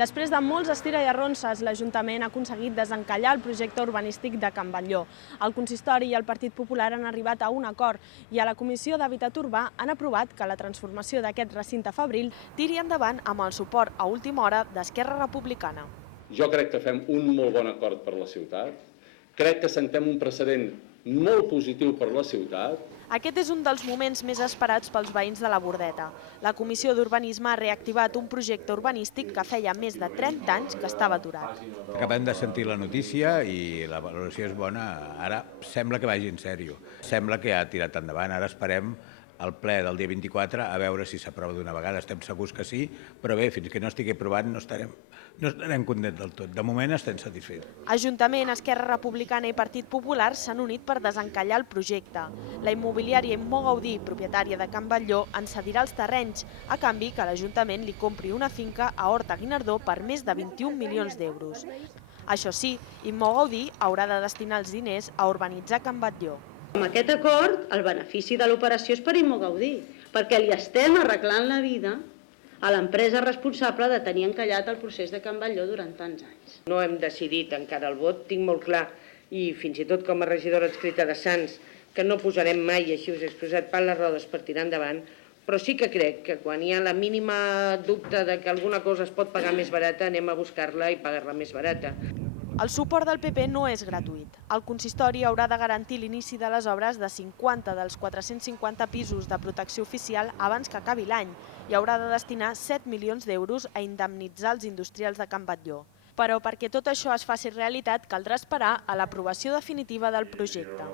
Després de molts estira i arronses, l'Ajuntament ha aconseguit desencallar el projecte urbanístic de Can Batlló. El Consistori i el Partit Popular han arribat a un acord i a la Comissió d'Hàbitat Urbà han aprovat que la transformació d'aquest recinte fabril tiri endavant amb el suport a última hora d'Esquerra Republicana. Jo crec que fem un molt bon acord per la ciutat. Crec que sentem un precedent molt positiu per la ciutat. Aquest és un dels moments més esperats pels veïns de la Bordeta. La Comissió d'Urbanisme ha reactivat un projecte urbanístic que feia més de 30 anys que estava aturat. Acabem de sentir la notícia i la valoració és bona. Ara sembla que vagi en sèrio. Sembla que ha tirat endavant. Ara esperem el ple del dia 24 a veure si s'aprova d'una vegada. Estem segurs que sí, però bé, fins que no estigui aprovat no estarem contents del tot. De moment estem satisfets. Ajuntament, Esquerra Republicana i Partit Popular s'han unit per desencallar el projecte. La immobiliària Immo Gaudí, propietària de Can Batlló, en cedirà els terrenys, a canvi que l'Ajuntament li compri una finca a Horta-Guinardó per més de 21 milions d'euros. Això sí, Immo Gaudí haurà de destinar els diners a urbanitzar Can Batlló. Amb aquest acord, el benefici de l'operació és per Immo Gaudí, perquè li estem arreglant la vida a l'empresa responsable de tenir encallat el procés de Can Batlló durant tants anys. No hem decidit encara el vot, tinc molt clar, i fins i tot com a regidora adscrita de Sants, que no posarem mai, així us he expressat, pals a les rodes per tirar endavant, però sí que crec que quan hi ha la mínima dubte de que alguna cosa es pot pagar més barata, anem a buscar-la i pagar-la més barata. El suport del PP no és gratuït. El consistori haurà de garantir l'inici de les obres de 50 dels 450 pisos de protecció oficial abans que acabi l'any i haurà de destinar 7 milions d'euros a indemnitzar els industrials de Can Batlló. Però perquè tot això es faci realitat caldrà esperar a l'aprovació definitiva del projecte.